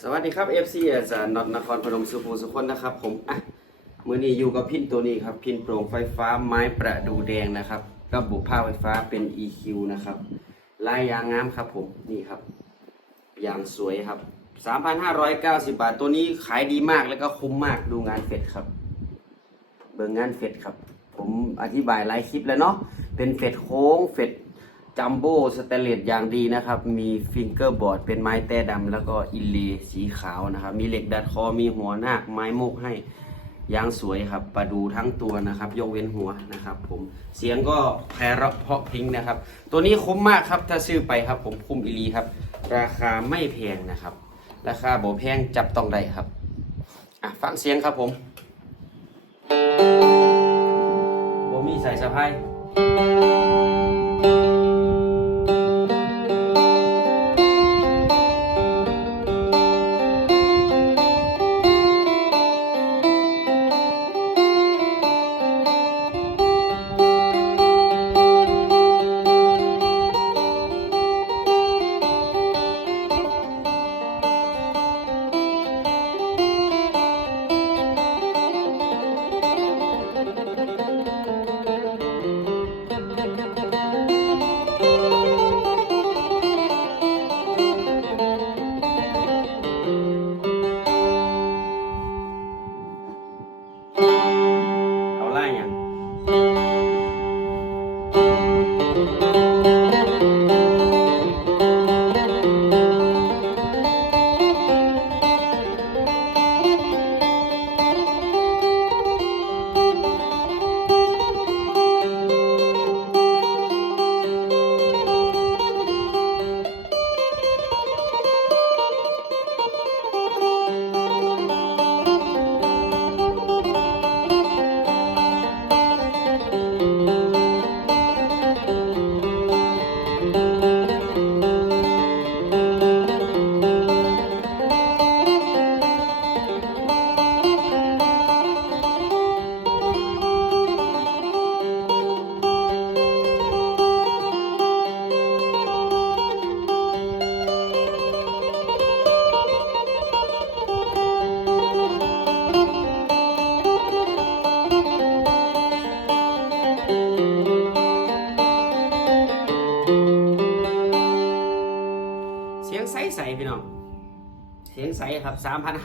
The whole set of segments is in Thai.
สวัสดีครับ FC อาจารย์น็อตนครพนมสุภูสุคนนะครับผมอะมือนี้อยู่กับพินตัวนี้ครับ พินโปร่งไฟฟ้าไม้ประดูแดงนะครับระบบผ้าไฟฟ้าเป็น EQ นะครับลายยางงามครับผมนี่ครับยางสวยครับ 3,590 บาทตัวนี้ขายดีมากแล้วก็คุ้มมากดูงานเฟดครับ เบิ่งงานเฟดครับ ผมอธิบายหลายคลิปแล้วเนาะเป็นเฟดโค้งเฟด จัมโบ้สเตเลสอย่างดีนะครับ มีฟิงเกอร์บอร์ดเป็นไม้แต้ดำแล้วก็อินเลสีขาวนะครับ มีเหล็กดัดคอมีหัวนาคไม้โมกให้ยางสวยครับประดูทั้งตัวนะครับ ยกเว้นหัวนะครับ ผมเสียงก็ไพเราะเพราะพริ้งนะครับ ตัวนี้คุ้มมากครับถ้าซื้อไปครับ ผมคุ้มอีลีครับ ราคาไม่แพงนะครับ ราคาบ่แพงจับต้องได้ครับอะฟังเสียงครับผมบ่มีใส่สะพาย เสียงใสๆพี่น้อง เสียงใสครับ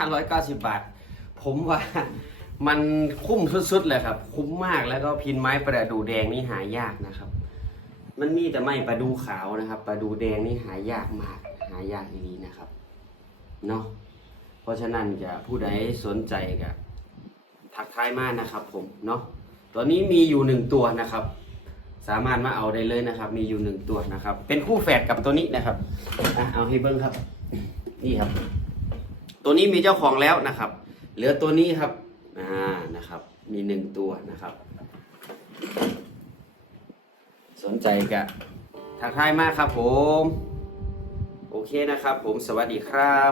3,590บาท ผมว่ามันคุ้มสุดๆเลยครับ คุ้มมากแล้วก็พินไม้ประดูแดงนี่หายากนะครับ มันมีแต่ไม้ประดูขาวนะครับ ประดูแดงนี่หายากมาก หายากดีนะครับเนาะเพราะฉะนั้นจะผู้ใดสนใจก็ทักทายมานะครับ ผมเนาะตอนนี้มีอยู่หนึ่งตัวนะครับ สามารถมาเอาได้เลยนะครับ มีอยู่หนึ่งตัวนะครับ เป็นคู่แฝดกับตัวนี้นะครับอะเอาให้เบิ้งครับ นี่ครับ ตัวนี้มีเจ้าของแล้วนะครับ เหลือตัวนี้ครับอ่านะครับ มีหนึ่งตัวนะครับ สนใจกะทักทายมากครับผม โอเคนะครับ ผมสวัสดีครับ